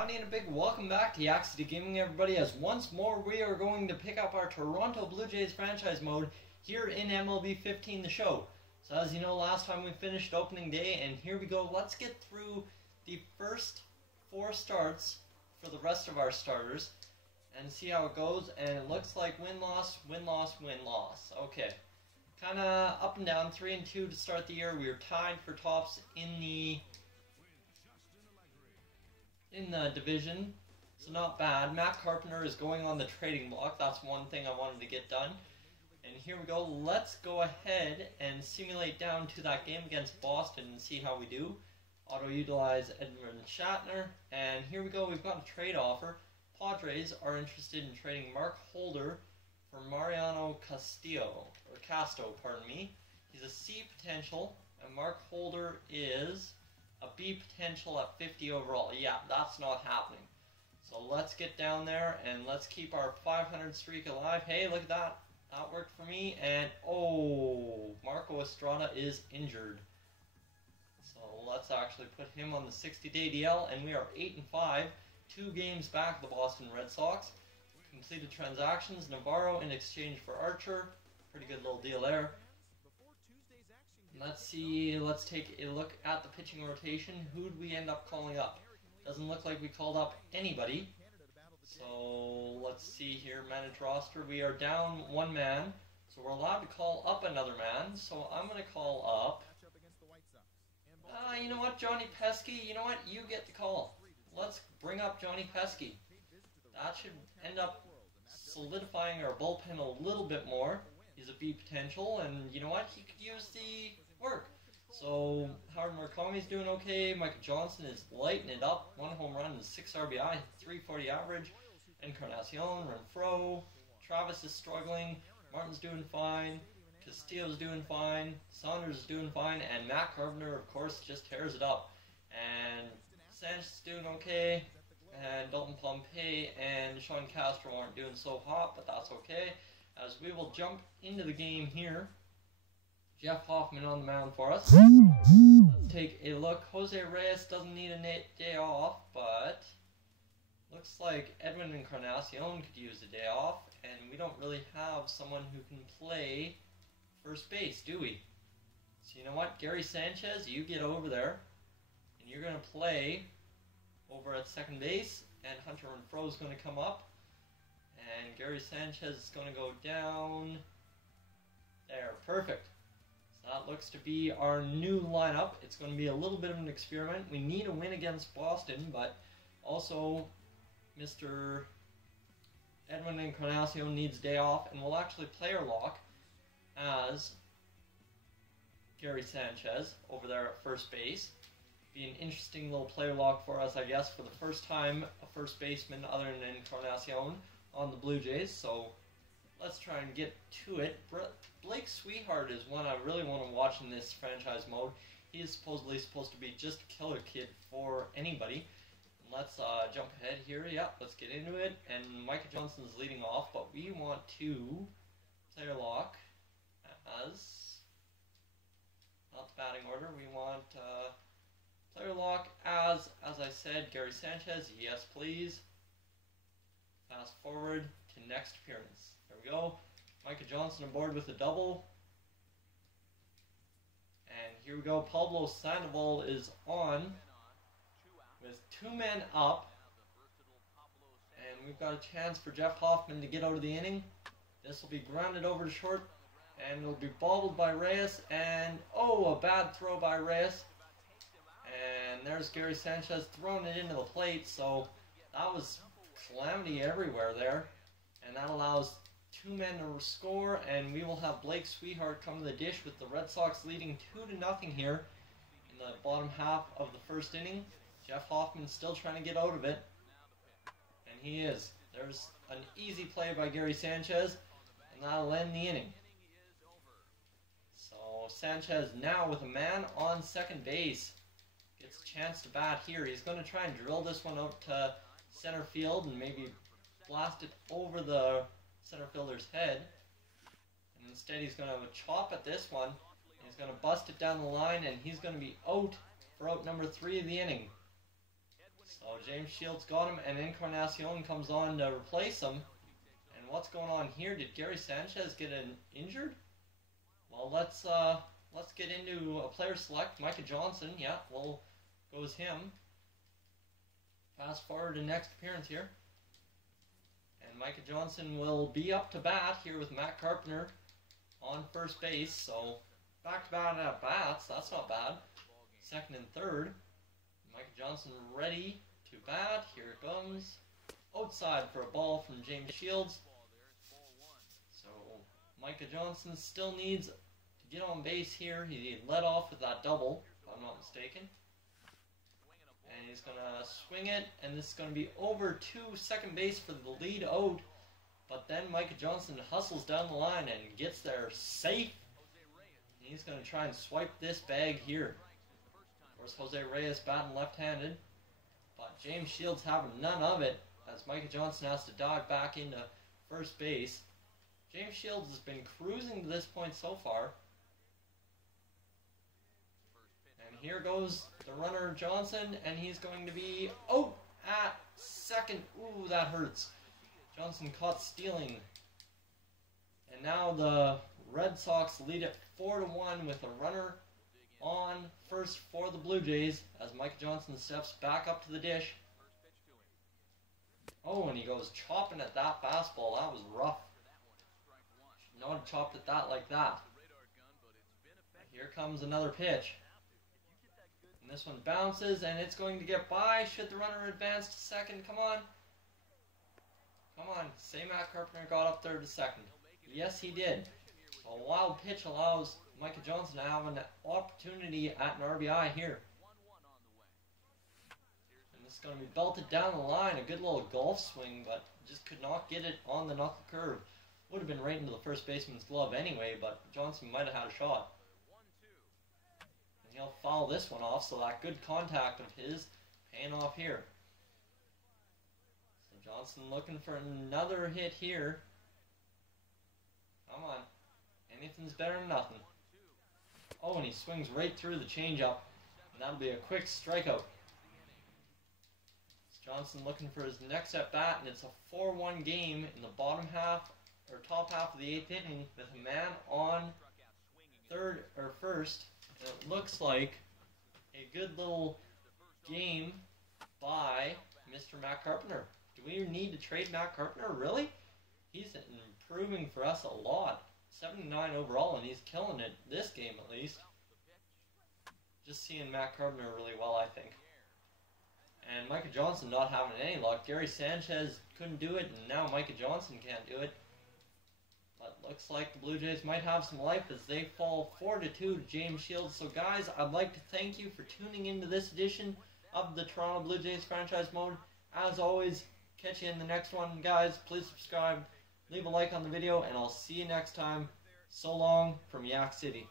howdy and a big welcome back to Yaxity Gaming, everybody, as once more we are going to pick up our Toronto Blue Jays franchise mode here in MLB 15 the show. So as you know, last time we finished opening day, and here we go. Let's get through the first 4 starts for the rest of our starters and see how it goes. And it looks like win-loss, win-loss, win-loss. Okay, kind of up and down, 3-2 to start the year. We are tied for tops in the division, so not bad. Matt Carpenter is going on the trading block. That's one thing I wanted to get done. And here we go. Let's go ahead and simulate down to that game against Boston and see how we do. Auto-utilize Edwin Shatner. And here we go. We've got a trade offer. Padres are interested in trading Mark Holder for Mariano Casto, pardon me. He's a C potential, and Mark Holder is a B potential at 50 overall. Yeah, that's not happening. So let's get down there and let's keep our 500 streak alive. Hey, look at that. That worked for me. And, oh, Marco Estrada is injured. So let's actually put him on the 60-day DL. And we are 8-5, 2 games back of the Boston Red Sox. Completed transactions. Navarro in exchange for Archer. Pretty good little deal there. Let's see, let's take a look at the pitching rotation. Who'd we end up calling up? Doesn't look like we called up anybody. So let's see here, manage roster. We are down 1 man, so we're allowed to call up another man. So I'm going to call up, you know what, Johnny Pesky, you know what, you get the call. Let's bring up Johnny Pesky. That should end up solidifying our bullpen a little bit more. He's a B potential, and you know what, he could use the work. So Howard Murakami's doing okay. Michael Johnson is lighting it up. 1 home run and 6 RBI, 340 average. Encarnacion, Renfroe. Travis is struggling. Martin's doing fine. Castillo's doing fine. Saunders is doing fine. And Matt Carpenter, of course, just tears it up. And Sanchez is doing okay. And Dalton Pompey and Sean Castro aren't doing so hot, but that's okay, as we will jump into the game here. Jeff Hoffman on the mound for us. Let's take a look. Jose Reyes doesn't need a day off, but looks like Edwin Encarnacion could use a day off, and we don't really have someone who can play first base, do we? So you know what, Gary Sanchez, you get over there, and you're going to play over at second base, and Hunter Renfroe is going to come up. And Gary Sanchez is going to go down there. Perfect. So that looks to be our new lineup. It's going to be a little bit of an experiment. We need a win against Boston, but also Mr. Edwin Encarnacion needs day off, and we'll actually player lock as Gary Sanchez over there at first base. Be an interesting little player lock for us, I guess, for the first time a first baseman other than Encarnacion on the Blue Jays. So let's try and get to it. Blake Sweetheart is one I really want to watch in this franchise mode. He is supposedly supposed to be just a killer kid for anybody. Let's jump ahead here. Yeah, let's get into it. And Micah Johnson is leading off, but we want to player lock as, not the batting order, we want player lock as I said, Gary Sanchez. Yes, please. Fast forward to next appearance. There we go. Micah Johnson aboard with a double. And here we go. Pablo Sandoval is on with 2 men up. And we've got a chance for Jeff Hoffman to get out of the inning. This will be grounded over to short. And it'll be bobbled by Reyes. And, oh, a bad throw by Reyes. And there's Gary Sanchez throwing it into the plate. So that was calamity everywhere there, and that allows 2 men to score, and we will have Blake Sweetheart come to the dish with the Red Sox leading 2-0 here in the bottom half of the first inning. Jeff Hoffman still trying to get out of it, and he is. There's an easy play by Gary Sanchez, and that'll end the inning. So Sanchez now with a man on second base gets a chance to bat here. He's going to try and drill this one out to center field and maybe blast it over the center fielder's head. And instead he's going to have a chop at this one. And he's going to bust it down the line, and he's going to be out for out number 3 of the inning. So James Shields got him, and Encarnacion comes on to replace him. And what's going on here? Did Gary Sanchez get injured? Well, let's get into a player select. Micah Johnson, yeah, well, goes him. Fast forward to next appearance here. And Micah Johnson will be up to bat here with Matt Carpenter on first base. So back-to-back at bats, that's not bad. Second and third. Micah Johnson ready to bat. Here it comes. Outside for a ball from James Shields. So Micah Johnson still needs to get on base here. He led off with that double, if I'm not mistaken. And he's going to swing it, and this is going to be over to second base for the lead out. But then Micah Johnson hustles down the line and gets there safe. And he's going to try and swipe this bag here. Of course, Jose Reyes batting left-handed. But James Shields having none of it as Micah Johnson has to dog back into first base. James Shields has been cruising to this point so far. And here goes the runner Johnson, and he's going to be out at second. Ooh, that hurts. Johnson caught stealing. And now the Red Sox lead it 4-1 with a runner on first for the Blue Jays as Mike Johnson steps back up to the dish. Oh, and he goes chopping at that fastball. That was rough. Should not have chopped at that like that. Here comes another pitch. And this one bounces, and it's going to get by. Should the runner advance to second? Come on. Come on. Say Matt Carpenter got up there to second. Yes, he did. A wild pitch allows Micah Johnson to have an opportunity at an RBI here. And this is going to be belted down the line. A good little golf swing, but just could not get it on the knuckle curve. Would have been right into the first baseman's glove anyway, but Johnson might have had a shot. And he'll foul this one off, so that good contact of his paying off here. So Johnson looking for another hit here. Come on. Anything's better than nothing. Oh, and he swings right through the changeup. And that'll be a quick strikeout. It's Johnson looking for his next at bat, and it's a 4-1 game in the bottom half, or top half of the 8th inning, with a man on third or first. And it looks like a good little game by Mr. Matt Carpenter. Do we need to trade Matt Carpenter? Really? He's improving for us a lot. 79 overall, and he's killing it this game at least. Just seeing Matt Carpenter really well, I think. And Micah Johnson not having any luck. Gary Sanchez couldn't do it, and now Micah Johnson can't do it. But looks like the Blue Jays might have some life as they fall 4-2 to James Shields. So guys, I'd like to thank you for tuning into this edition of the Toronto Blue Jays franchise mode. As always, catch you in the next one. Guys, please subscribe. Leave a like on the video, and I'll see you next time. So long from Yak City.